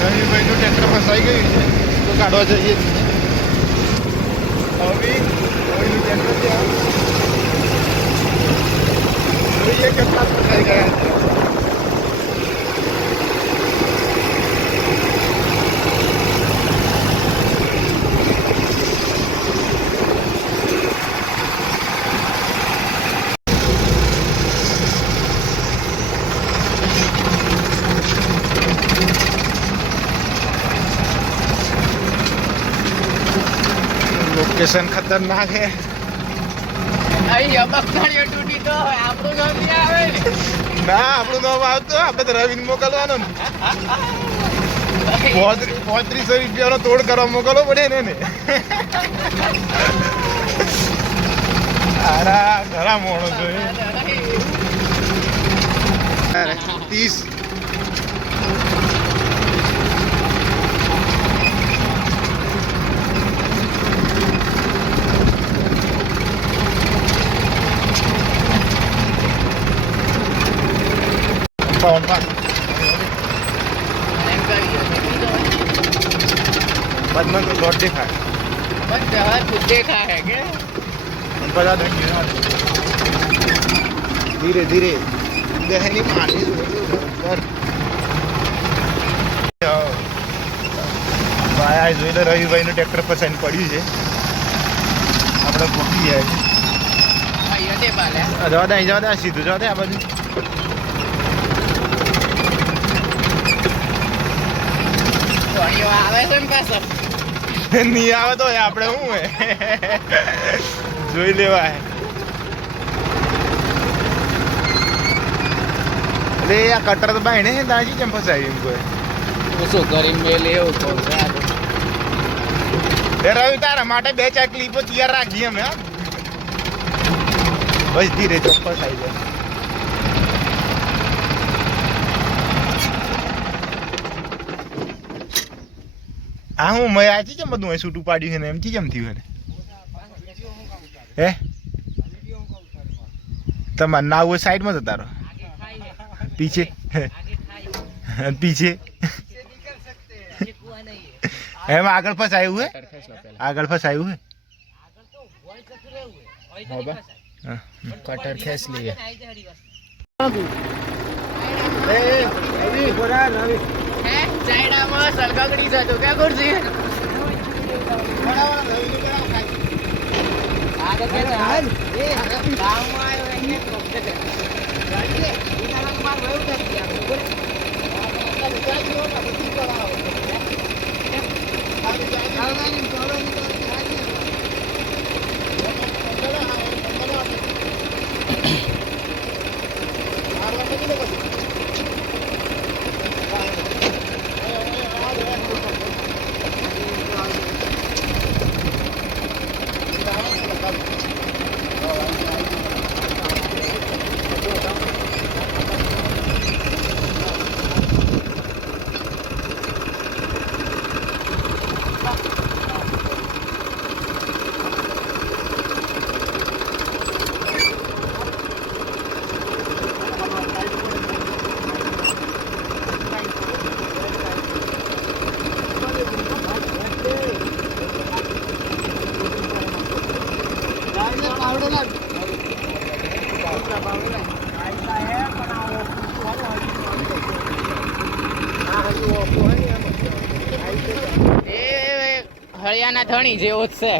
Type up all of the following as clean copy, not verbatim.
રવિભાઈનું tractor ફસાઈ ગયું છે તો કાઢવા જઈએ છીએ. હવે રવિનું ટ્રેક્ટર ત્યાં જોઈએ કેટલા ફસાઈ ગયા છે. લોકેશન ખતરનાક હે. તૂટી તો આપણું નામ નહીં આવે. ના આપણું નામ આવતું આપણે તો રવિને મોકલવાનો ને. 3500 રૂપિયાનો તોડ કરવા મોકલવો પડે ને. અરા ઘણા માણસો છે. 30 પવન બદમાં તો દોડ દેખાય. બધા ધીરે ધીરે દહેની માની ભાઈ જોઈ લે રવિભાઈનું ટ્રેક્ટર પસાઈને પડ્યું છે. આપણે પહોંચી જાય જવા દે સીધું જવા દે આ બાજુ. આવે છે ને પાછો નહીં આવે તો આપણે શું હે જોઈ લેવાય. અરે આ કટર તો બાઈને દાજી કેમ ફસાવી એમ કોઈ શું કરી મેં લેવું તો રવિ તારા માટે 2-4 ક્લિપો તૈયાર રાખીએ અમે. બસ ધીરે ચોક્કસ આવી જાય. હા હું મેં આથી કેમ બધું અહીં છૂટું પાડ્યું છે ને એમથી કેમ થયું હે તમારે ના હોય સાઈડમાં જતા રહો. પીછે પીછે એમ આગળ ફસાયું હે. આગળ ફસાયું હે કટર ખેંચ લઈએ. ચાઇનામાં સળગગડી જતો ક્યાં ગુરજી હળિયાના ધણી જેવો જ છે.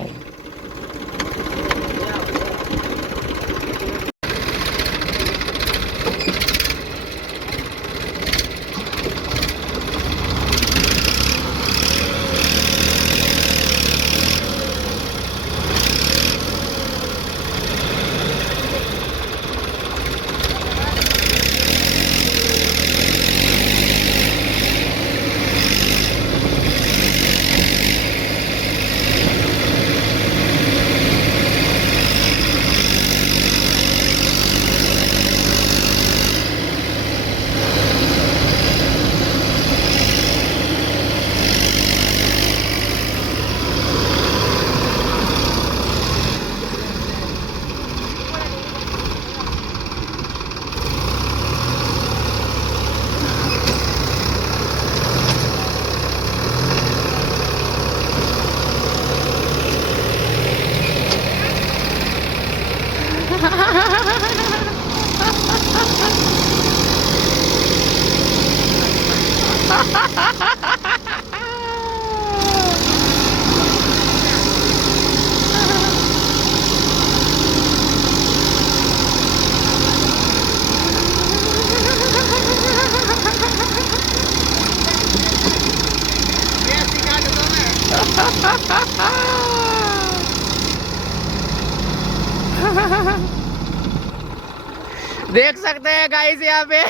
देख सकते हैं गाइस यहाँ पे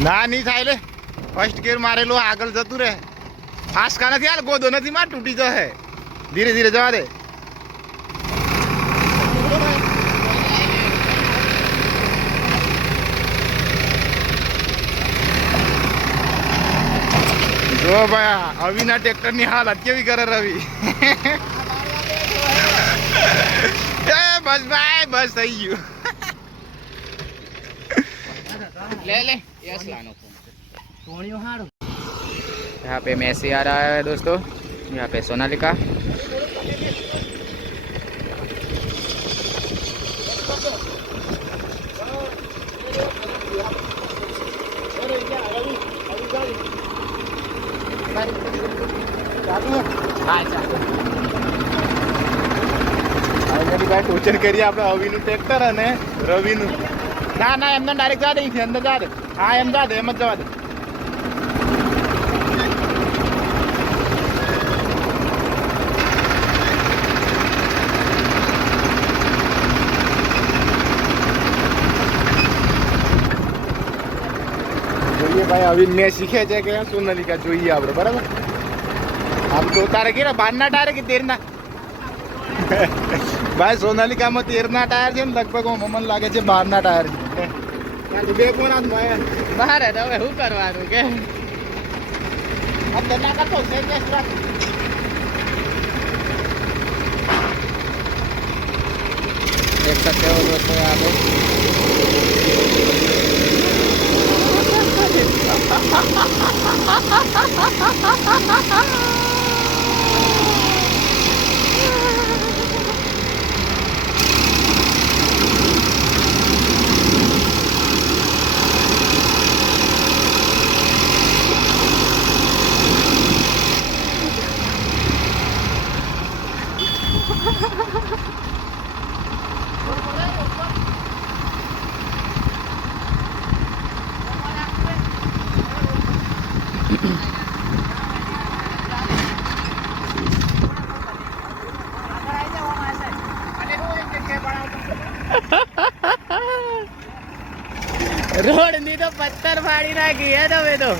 ના નહીં થાય લે ફર્સ્ટ ગેર મારેલું આગળ જતું રહે આસકા નથી હાલ ગોદો નથી માર તૂટી જશે ધીરે ધીરે જવા દે જો ભાઈ અવિના ટ્રેક્ટર ની હાલત કેવી કરે રવિ બસ ભાઈ બસ થઈ ગયું ले ले यस लानो यहाँ पे मैसी आ रहा है दोस्तों यहाँ पे सोनालिका ટોચન કરીએ આપણે અવિનું ટ્રેક્ટર અને રવિનું ના ના એમને ડાયરેક્ટ જા દે અહીંથી અંદર જા દે હા એમ જા દે એમ જ જવા દે જોઈએ ભાઈ અવિન મેં શીખે છે કે સોનાલિકા જોઈએ આપણે બરાબર આમ તો તારે કે બારના ટાયર કે તેરના ભાઈ સોનાલિકામાં 13ના ટાયર છે ને લગભગ મને લાગે છે 12ના ટાયર છે બે કોણ બહાર હવે શું કરવાનું કે देख सकते हो दोस्तों यहाँ पे रोड नहीं तो पत्थर फाड़ी नाखी है તમે તો